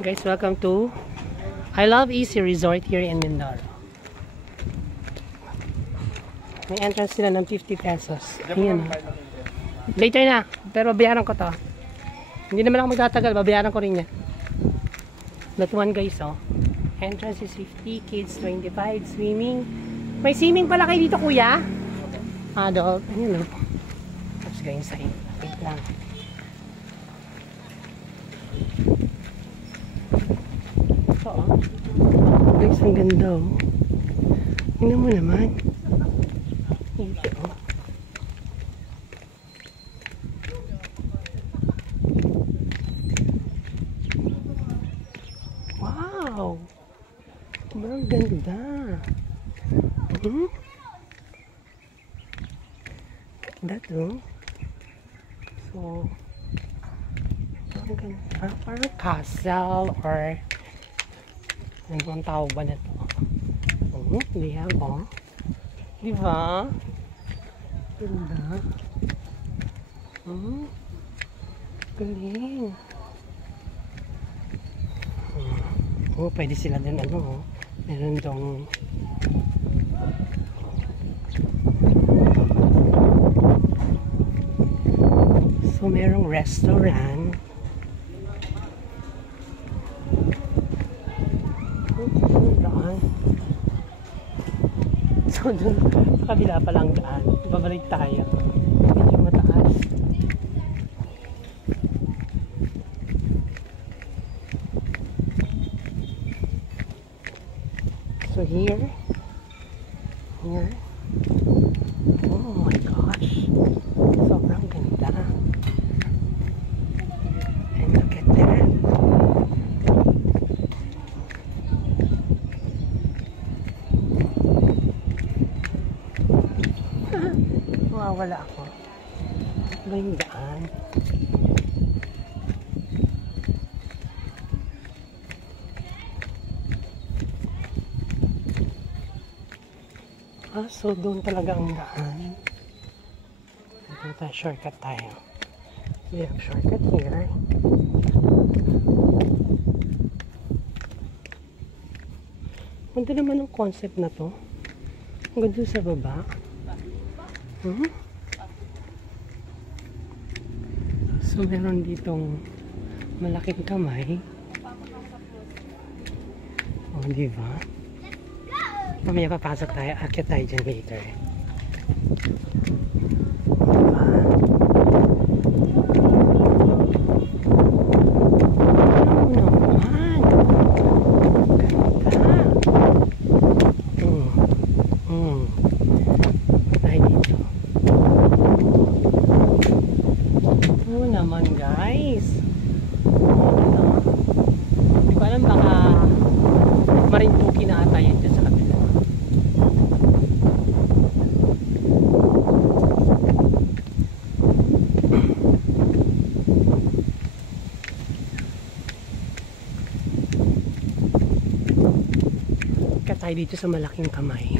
Guys, welcome to I Love Easy Resort here in Mindoro. May entrance sila ng 50 pesos. Ayan. Later na, pero bayaran ko to. Hindi naman ako magtatagal, babayaran ko rin yan. That one guys, oh. Entrance is 50, kids 25, swimming. May swimming pala kayo dito, kuya? Adult. Ayan, oh. Let's go inside. Wait lang. Ito, oh. Guys, ang ganda, oh. Tingnan mo naman. Ito, oh. Wow! Ang ganda. That, oh. So, ang ganda. Parang castle or ano ang tawag ba na ito? Lihan, oh. Diba? Ganda. Galing. Pwede sila din, ano, oh. Meron dong so merong restaurant. So dun sa kabila palang daan, babalik tayo. Medyo mataas. So here, oh my gosh, sobrang ganda. And look at that. Mawawala ako. Ba yung daan? So doon talaga ang daan. Ito tayo, shortcut tayo. We have shortcut here. Ganda naman ang concept na to. Ang ganda sa baba. So meron ditong malaking kamay. Oh, diba? Mamaya papasok tayo, akit tayo dyan later. Naman guys, hindi ko alam, baka Marinduque na ata yun dyan sa kabila. Kaya tayo dito sa malaking kamay.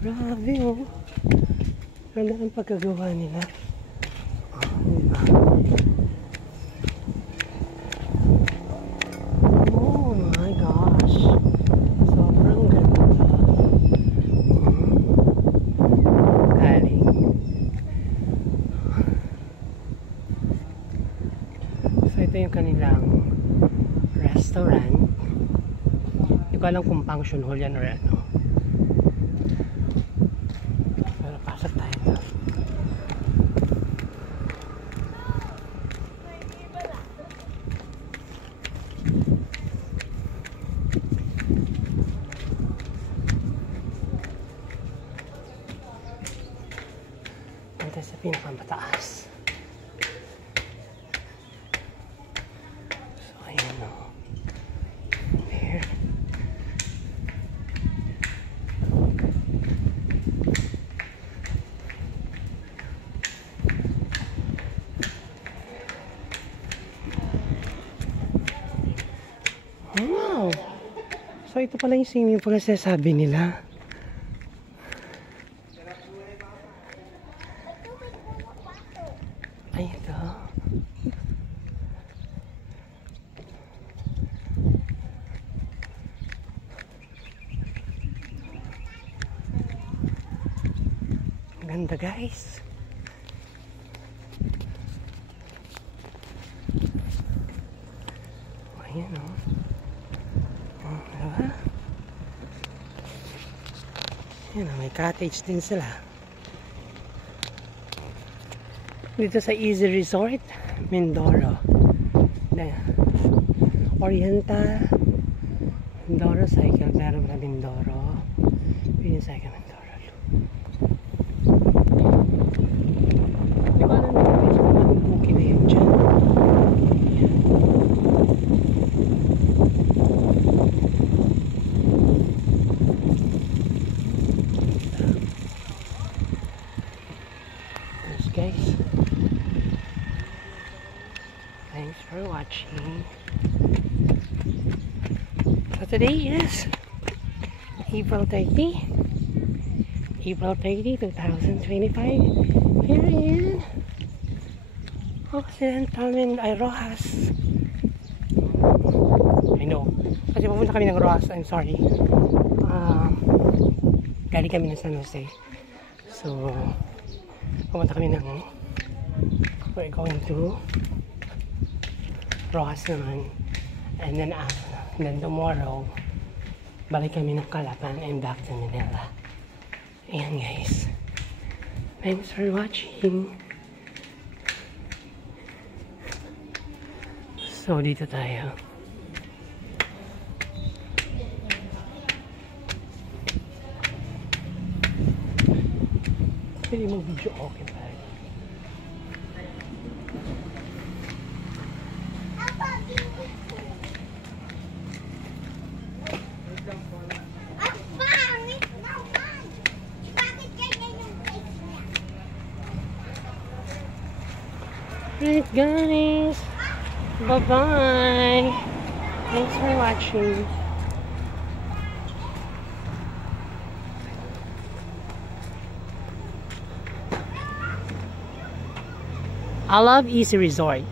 Grabe, oh. Ganda ang pagkagawa nila. Diba? Oh my gosh. Sobrang ganda. Galing. So ito yung kanilang restaurant. Hindi ko alam kung function hall yan or ano. Punta sa pinakamataas. So ayan, o. There. Wow! So ito pala yung swimming pool na sinasabi nila. Ay, ito. Ganda guys. Ayan o. Oh, diba? Ayan o, may cottage din sila. Dito sa Easy Resort, Mindoro. Oriental Mindoro Cycle, pero na Mindoro. Yun yung cycle Mindoro. Di ba alam nyo guys kung anong bukid na yun dyan? Yes guys. Thanks for watching. So today is April 30, 2025. Here in Occidental Rojas. I know. Kasi pupunta kami ng Rojas. I'm sorry. Galing kami ng San Jose. So, pupunta kami ng we're going to Rojas naman. And then tomorrow, balik kami ng Calapan and back to Manila. Ayan guys. Thanks for watching. So, dito tayo. Pwede mo video okay ba? Alright guys, bye bye. Thanks for watching. I love Easy Resort.